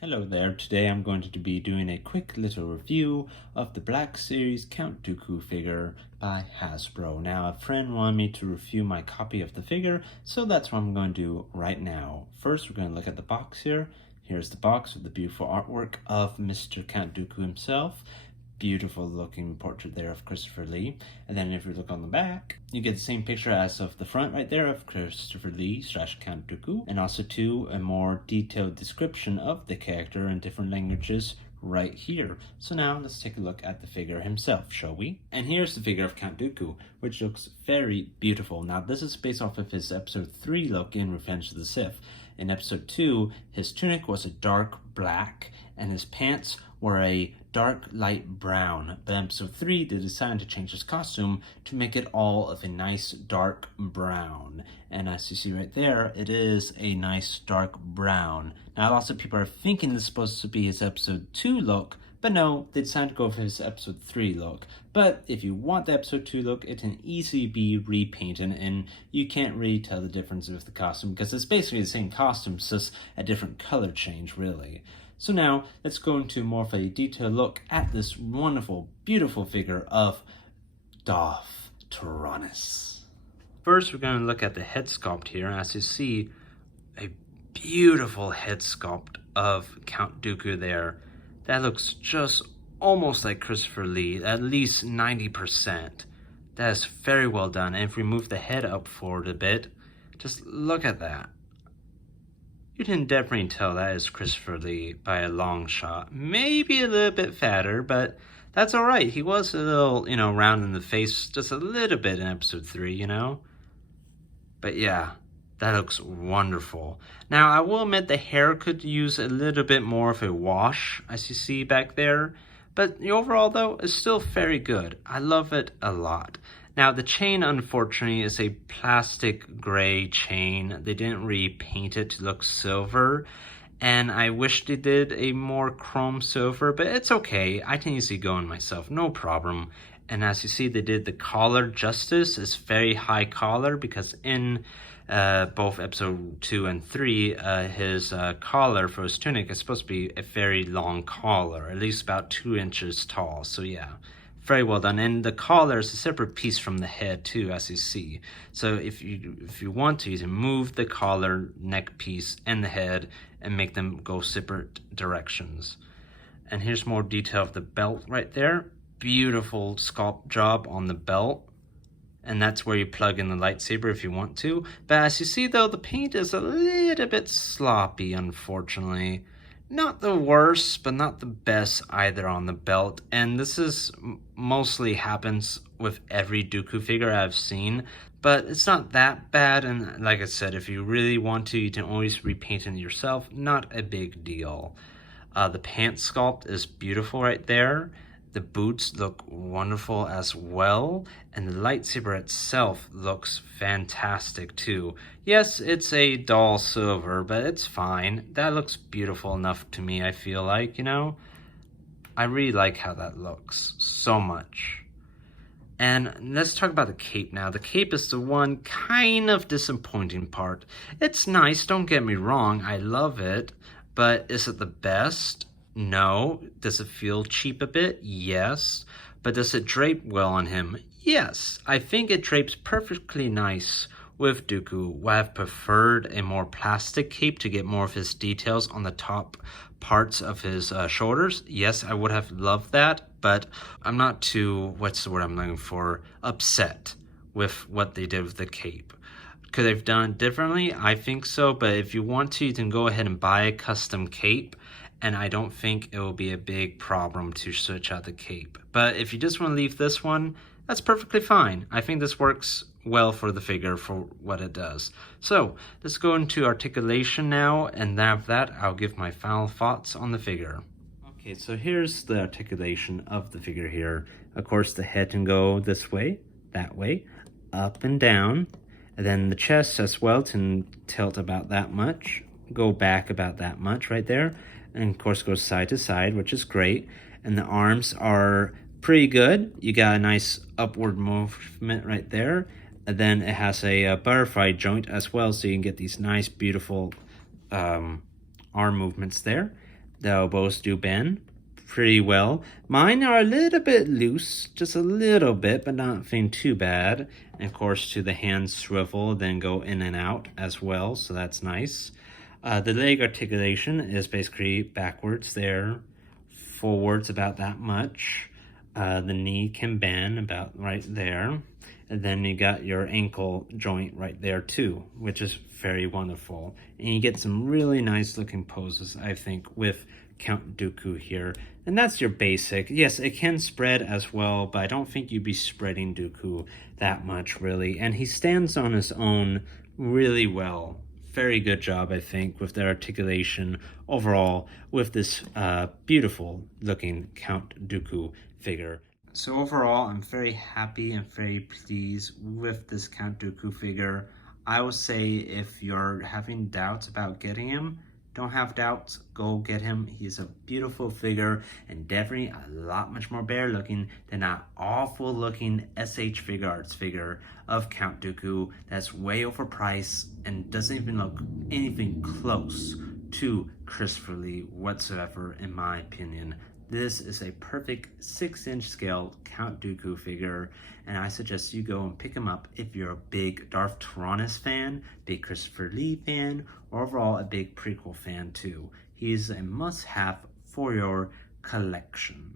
Hello there, today I'm going to be doing a quick little review of the Black Series Count Dooku figure by Hasbro. Now, a friend wanted me to review my copy of the figure, so that's what I'm going to do right now. First, we're going to look at the box here. Here's the box with the beautiful artwork of Mr. Count Dooku himself. Beautiful looking portrait there of Christopher Lee. And then if you look on the back, you get the same picture as of the front right there of Christopher Lee / Count Dooku. And also too, a more detailed description of the character in different languages right here. So now let's take a look at the figure himself, shall we? And here's the figure of Count Dooku, which looks very beautiful. Now this is based off of his episode 3 look in Revenge of the Sith. In episode 2, his tunic was a dark black and his pants were a dark light brown. But in episode 3, they decided to change his costume to make it all of a nice dark brown. And as you see right there, it is a nice dark brown. Now lots of people are thinking this is supposed to be his episode 2 look, but no, they decided to go for his episode 3 look. But if you want the episode 2 look, it can easily be repainted, and you can't really tell the difference with the costume because it's basically the same costume, it's just a different color change, really. So now, let's go into more of a detailed look at this wonderful, beautiful figure of Darth Tyrannus. First, we're going to look at the head sculpt here. As you see, a beautiful head sculpt of Count Dooku there. That looks just almost like Christopher Lee, at least 90%. That is very well done. And if we move the head up forward a bit, just look at that. You can definitely tell that is Christopher Lee by a long shot. Maybe a little bit fatter, but that's all right. He was a little, round in the face just a little bit in episode 3, But yeah, that looks wonderful. Now, I will admit the hair could use a little bit more of a wash, as you see back there. But the overall, though, is still very good. I love it a lot. Now, the chain, unfortunately, is a plastic gray chain. They didn't repaint it to look silver. And I wish they did a more chrome silver, but it's okay. I can easily go in myself, no problem. And as you see, they did the collar justice. It's very high collar because in both episode 2 and 3, his collar for his tunic is supposed to be a very long collar, at least about 2 inches tall. So yeah, very well done. And the collar is a separate piece from the head too, as you see. So if you want to, you can move the collar, neck piece, and the head and make them go separate directions. And here's more detail of the belt right there. Beautiful sculpt job on the belt. And that's where you plug in the lightsaber if you want to. But as you see though, the paint is a little bit sloppy, unfortunately. Not the worst, but not the best either on the belt. And this is mostly happens with every Dooku figure I've seen. But it's not that bad. And like I said, if you really want to, you can always repaint it yourself. Not a big deal. The pant sculpt is beautiful right there. The boots look wonderful as well, and the lightsaber itself looks fantastic too. Yes, it's a dull silver, but it's fine. That looks beautiful enough to me, I feel like, I really like how that looks so much. And let's talk about the cape now. The cape is the one kind of disappointing part. It's nice, don't get me wrong, I love it, but is it the best? No. Does it feel cheap a bit? Yes. But does it drape well on him? Yes. I think it drapes perfectly nice with Dooku. Would I have preferred a more plastic cape to get more of his details on the top parts of his shoulders? Yes, I would have loved that, but I'm not too, what's the word I'm looking for, upset with what they did with the cape. Could they have done it differently? I think so, but if you want to, you can go ahead and buy a custom cape. And I don't think it will be a big problem to switch out the cape. But if you just want to leave this one, that's perfectly fine. I think this works well for the figure for what it does. So let's go into articulation now, and after that, I'll give my final thoughts on the figure. Okay, so here's the articulation of the figure here. Of course, the head can go this way, that way, up and down. And then the chest as well can tilt about that much, go back about that much right there. And of course goes side to side, which is great. And the arms are pretty good. You got a nice upward movement right there. And then it has a butterfly joint as well, so you can get these nice, beautiful arm movements there. The elbows do bend pretty well. Mine are a little bit loose, just a little bit, but nothing too bad. And of course, to the hands swivel, then go in and out as well, so that's nice. The leg articulation is basically backwards there, forwards about that much. The knee can bend about right there. And then you got your ankle joint right there too, which is very wonderful. And you get some really nice looking poses, I think, with Count Dooku here. And that's your basic. Yes, it can spread as well, but I don't think you'd be spreading Dooku that much, really. And he stands on his own really well. Very good job, I think, with the articulation overall with this beautiful looking Count Dooku figure. So overall, I'm very happy and very pleased with this Count Dooku figure. I would say if you're having doubts about getting him, don't have doubts, go get him. He's a beautiful figure and definitely a lot much more better looking than that awful looking SH Figuarts figure of Count Dooku that's way overpriced and doesn't even look anything close to Christopher Lee whatsoever, in my opinion. This is a perfect 6-inch scale Count Dooku figure, and I suggest you go and pick him up if you're a big Darth Tyrannus fan, big Christopher Lee fan, or overall a big prequel fan too. He's a must-have for your collection.